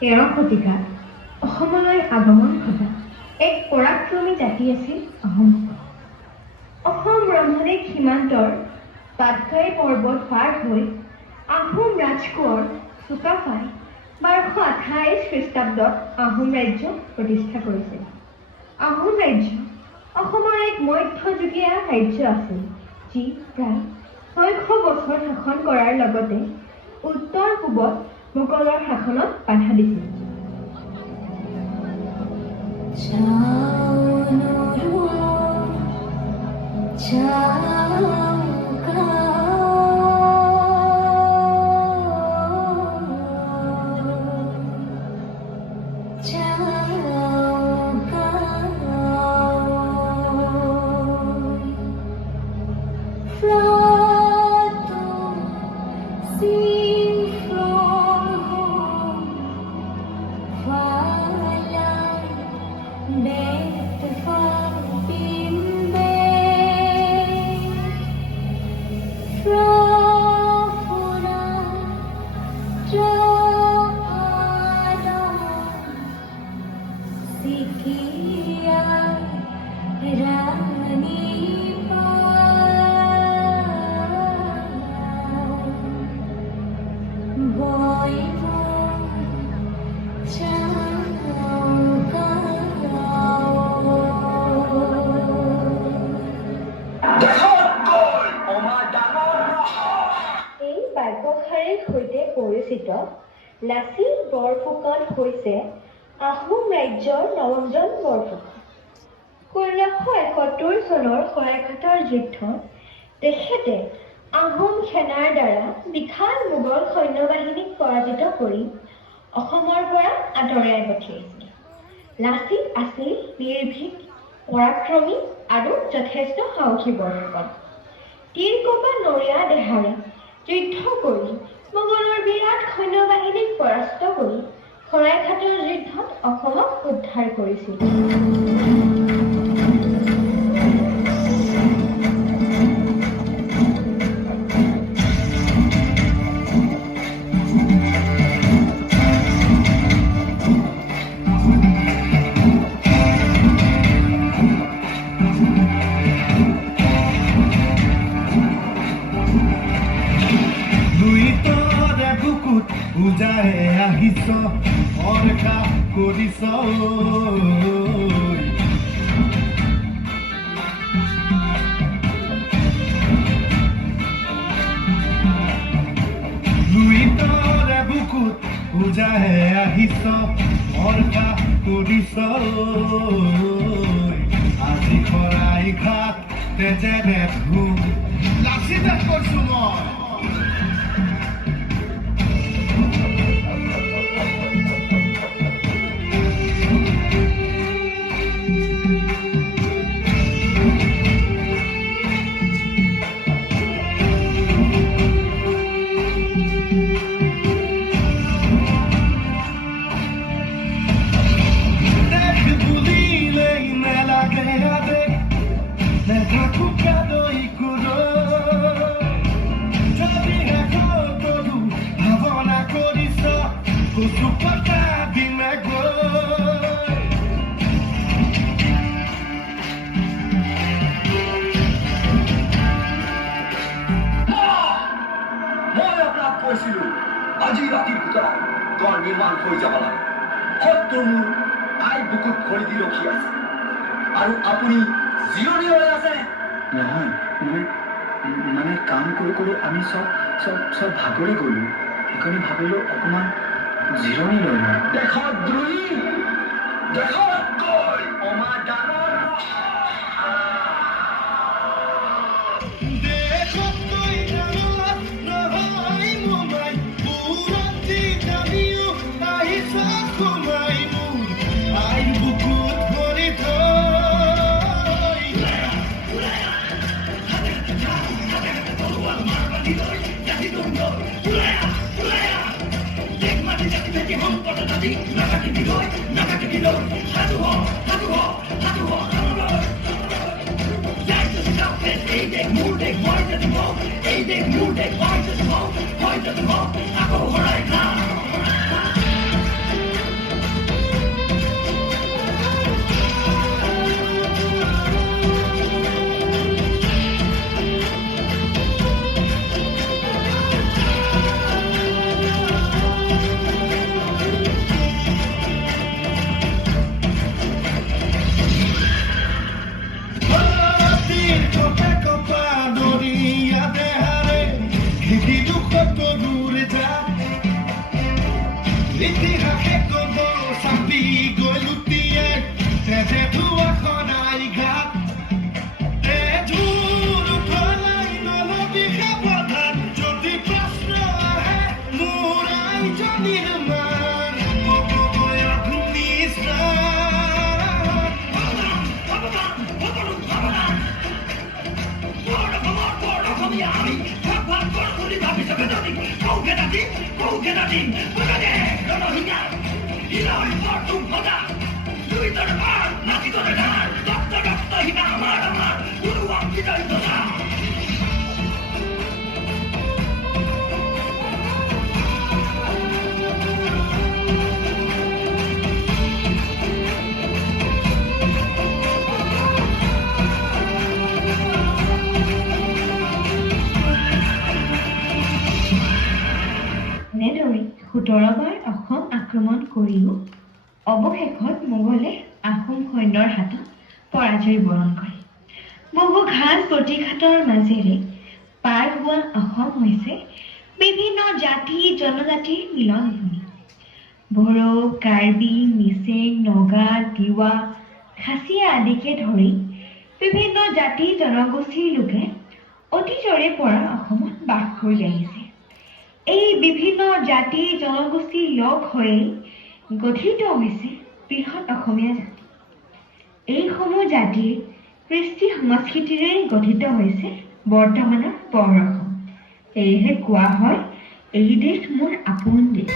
13 শতিকাত অসমলৈ আগমন ঘটা এক পৰাক্ৰমী জাতি আছিল আহোম। অসম ব্ৰহ্মদেশ সীমান্তৰ পাটকাই পৰ্বত পাৰ হৈ আহোম ৰাজকোঁৱৰ চুকাফাই 1228 খ্ৰীষ্টাব্দত আহোম ৰাজ্য প্ৰতিষ্ঠা কৰিছিল। আহোম ৰাজ্য অসমৰ এক মধ্যযুগীয় ৰাজ্য আছিল, যি প্ৰায় 600 বছৰ শাসন কৰাৰ লগতে উত্তৰ পূবত মোগলৰ শাসনত বাধা দিছিল। সৈতে পৰিচিত লাচিত বৰফুকন হৈছে আহোম ৰাজ্যৰ নৱমজন বৰফুকন। 1671 চনৰ শৰাইঘাটৰ যুদ্ধত তেখেতে আহোম সেনাৰ দ্বাৰা বিশাল মোগল সৈন্যবাহিনীক পৰাজিত কৰি অসমৰ পৰা আঁতৰাই পঠিয়াইছিল। লাচিত আছিল নিৰ্ভীক, পৰাক্ৰমী আৰু যথেষ্ট সাহসী বৰফুকন। তীৰকপা নৰীয়া দেহাৰে যুদ্ধ কৰি মোগলৰ বিৰাট সৈন্যবাহিনীক পৰাস্ত কৰি শৰাইঘাটৰ যুদ্ধত অসমক উদ্ধাৰ কৰিছিল। পূজাৰে আহিছ অৰেখা কৰিছ লুইতৰে বুকুত পূজাৰে আহিছ অৰেখা কৰিছ আজি শৰাই ঘাট তেজেৰে ধুম লাচিতে কৈছো মই। আজি ৰাতিৰ ভিতৰত দুৱাৰ নিৰ্মাণ হৈ যাব লাগে। হয়তো মোৰ আই বুকুত ভৰি দি ৰখি আছে আৰু আপুনি জিৰণি লৈ আছে। নহয় মানে কাম কৰি কৰি আমি চব ভাগৰি গ'লো, সেইকাৰণে ভাবিলো অকণমান জিৰণি লৈ লওঁ। দেশত দ্ৰোহী, দেশত গৈ অমাদানৰ ইতিহাসে কব চাপি গৈ লুটিয়ে তেজে ধোৱা সদায় ঘাট তেজুৰ উঠলাই নলবি সাৱধান যদি প্ৰশ্ন আহে মোৰ আইজনীৰ মান কবগৈ এনেদৰে 17 বাৰ অসম আক্ৰমণ কৰিও অৱশেষত মোগলে আহোম সৈন্যৰ হাতত পৰাজয় বৰণ কৰে। বহু ঘাত প্ৰতিঘাতৰ মাজেৰে পাৰ হোৱা অসম হৈছে বিভিন্ন জাতি জনজাতিৰ মিলনভূমি। বড়ো, কাৰ্বি, মিচিং, নগা, তিৱা, খাচীয়া আদিকে ধৰি বিভিন্ন জাতি জনগোষ্ঠীৰ লোকে অতীজৰে পৰা অসমত বাস কৰি আহিছে। এই বিভিন্ন জাতি জনগোষ্ঠী লগ হৈ গঠিত হৈছে বৃহৎ অসমীয়া জাতি। এইসমূহ জাতিৰ কৃষ্টি সংস্কৃতিৰে গঠিত হৈছে বৰ্তমানৰ বৰ অসম। সেয়েহে কোৱা হয় এই দেশ মোৰ আপোন দেশ।